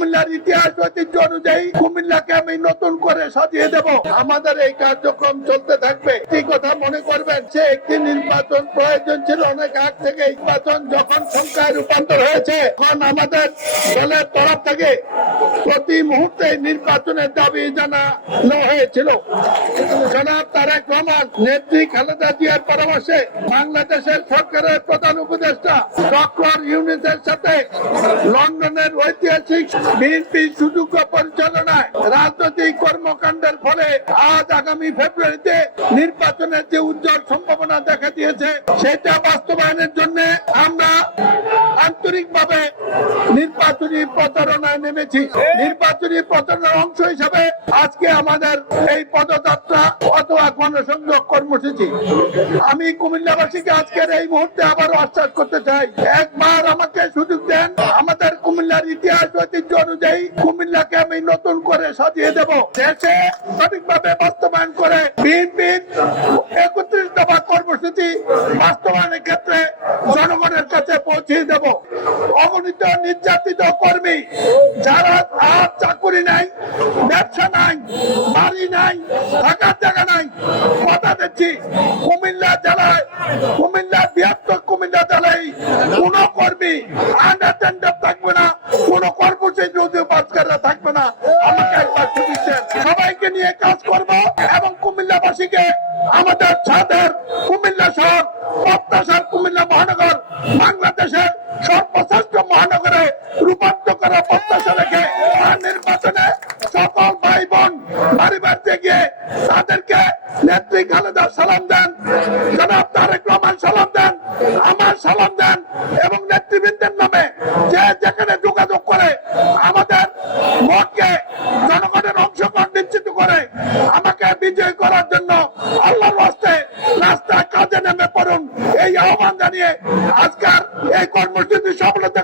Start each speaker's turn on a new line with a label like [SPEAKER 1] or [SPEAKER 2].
[SPEAKER 1] কুমিল্লার ইতিহাস ঐতিহ্য অনুযায়ী কুমিল্লাকে আমি নতুন করে সাজিয়ে দেব। আমাদের এই কার্যক্রম চলতে থাকবে। এই কথা মনে করবেন যে একটি নির্বাচন প্রয়োজন ছিল। অনেক আগ থেকে নির্বাচন যখন সংখ্যায় রূপান্তর হয়েছে, তখন আমাদের দলের তরফ থেকে প্রতি মুহূর্তে নির্বাচনের দাবি জানানো হয়েছিল। জনাব তারেক রহমান, নেত্রী খালেদা জিয়ার পরামর্শে বাংলাদেশের সরকারের প্রধান উপদেষ্টা ডক্টর ইউনিসের সাথে লন্ডনের ঐতিহাসিক বিএনপি সুযোগ্য পরিচালনায় রাজনৈতিক কর্মকাণ্ডের ফলে আজ আগামী ফেব্রুয়ারিতে নির্বাচনের যে উজ্জ্বল সম্ভাবনা দেখা দিয়েছে, সেটা বাস্তবায়নের জন্য আমরা আন্তরিকভাবে নির্বাচনী প্রচারণায় নেমেছি। নির্বাচনী প্রচারণার অংশ হিসাবে আজকে আমাদের এই পদযাত্রা অথবা গণসংযোগ কর্মসূচি। আমি কুমিল্লাবাসীকে আজকের এই মুহূর্তে আবার আশ্বাস করতে চাই অনুযায়ী কুমিল্লাকে আমি নতুন করে সাজিয়ে দেব। দেশে সঠিকভাবে বাস্তবায়ন করে বিএনপির একত্রিশ দফা কর্মসূচি বাস্তবায়নের ক্ষেত্রে জনগণের কাছে পৌঁছে দেব। অগণিত নির্যাতিত কর্মী যারা আর চাকুরি নাই, ব্যবসা নাই, বাড়ি নাই, থাকার জায়গা নাই, কথা দিচ্ছি। থাকবে না। আমাকে একবার শুনেছেন সবাইকে নিয়ে কাজ করব এবং কুমিল্লাবাসীকে আমাদের ছাদের কুমিল্লা শহর, প্রত্যাশার কুমিল্লা মহানগর, বাংলাদেশের সর্বশ্রেষ্ঠ মহানগরে রূপান্তর করার প্রত্যাশা রেখে নির্বাচনে সকল ভাই বোন বাড়ি বাড়িতে গিয়ে তাদেরকে নেত্রী খালেদা সালাম দেন। জনাব তারেক রহমান সালাম দেন। আমার সালাম ভোটকে জনগণের অংশ নিশ্চিত করে আমাকে বিজয় করার জন্য আল্লাহর হস্তে রাস্তায় কাজে নেমে পড়ুন। এই আহ্বান জানিয়ে আজকের এই কর্মসূচি সফলতা